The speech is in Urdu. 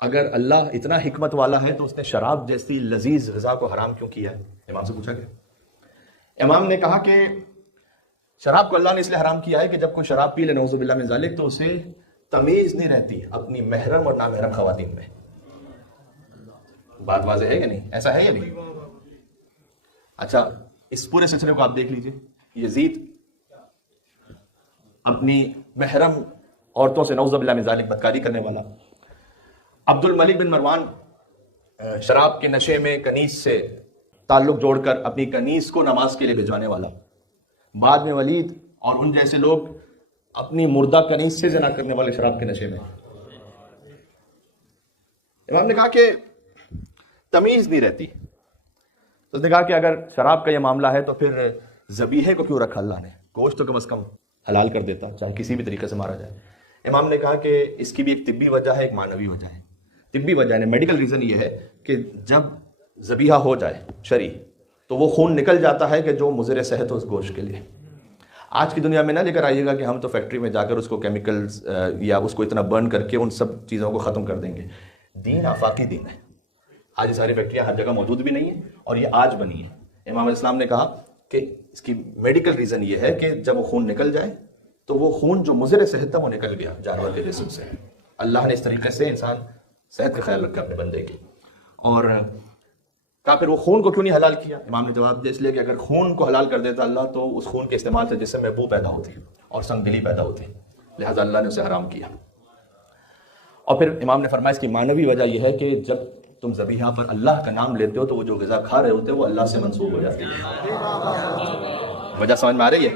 اگر اللہ اتنا حکمت والا ہے تو اس نے شراب جیسی لذیذ غذا کو حرام کیوں کیا ہے؟ امام سے پوچھا گیا، امام نے کہا کہ شراب کو اللہ نے اس لیے حرام کیا ہے کہ جب کوئی شراب پی لے نعوذ باللہ من ذالک تو اسے تمیز نہیں رہتی اپنی محرم اور نامحرم خواتین میں۔ بات واضح ہے کہ نہیں؟ ایسا ہے یا نہیں؟ اچھا اس پورے سلسلے کو آپ دیکھ لیجئے، یزید اپنی محرم عورتوں سے نعوذ باللہ من ذالک بدکاری کرنے والا، عبد الملک بن مروان شراب کے نشے میں کنیز سے تعلق جوڑ کر اپنی کنیز کو نماز کے لیے بھجوانے والا، بعد میں ولید اور ان جیسے لوگ اپنی مردہ کنیز سے زنا کرنے والے شراب کے نشے میں۔ امام نے کہا کہ تمیز نہیں رہتی، تو اس نے کہا کہ اگر شراب کا یہ معاملہ ہے تو پھر ذبیحے کو کیوں رکھا اللہ نے؟ گوشت تو کم از کم حلال کر دیتا چاہے کسی بھی طریقے سے مارا جائے۔ امام نے کہا کہ اس کی بھی ایک طبی وجہ ہے، ایک معنوی وجہ ہے۔ طبی وجہ ہے، میڈیکل ریزن یہ ہے کہ جب ذبیحہ ہو جائے شرعی تو وہ خون نکل جاتا ہے کہ جو مضر صحت ہو اس گوشت کے لیے۔ آج کی دنیا میں نہ لے کر آئیے گا کہ ہم تو فیکٹری میں جا کر اس کو کیمیکلز یا اس کو اتنا برن کر کے ان سب چیزوں کو ختم کر دیں گے۔ دین آفاقی دین ہے، آج یہ ساری فیکٹریاں ہر جگہ موجود بھی نہیں ہیں اور یہ آج بنی ہے۔ امام علیہ السلام نے کہا کہ اس کی میڈیکل ریزن یہ ہے کہ جب وہ خون نکل جائے تو وہ خون جو مضر صحت تھا وہ نکل گیا جانور کے جسم سے۔ اللہ نے اس طریقے سے انسان صحت کا خیال رکھا اپنے بندے کی۔ اور کہا پھر وہ خون کو کیوں نہیں حلال کیا؟ امام نے جواب دیا اس لیے کہ اگر خون کو حلال کر دیتا اللہ تو اس خون کے استعمال سے جسم میں بو پیدا ہوتی اور سنگ دلی پیدا ہوتی، لہٰذا اللہ نے اسے حرام کیا۔ اور پھر امام نے فرمایا اس کی معنوی وجہ یہ ہے کہ جب تم ذبیحہ پر اللہ کا نام لیتے ہو تو وہ جو غذا کھا رہے ہوتے ہیں وہ اللہ سے منسوب ہو جاتی ہے۔ وجہ سمجھ میں آ رہی ہے؟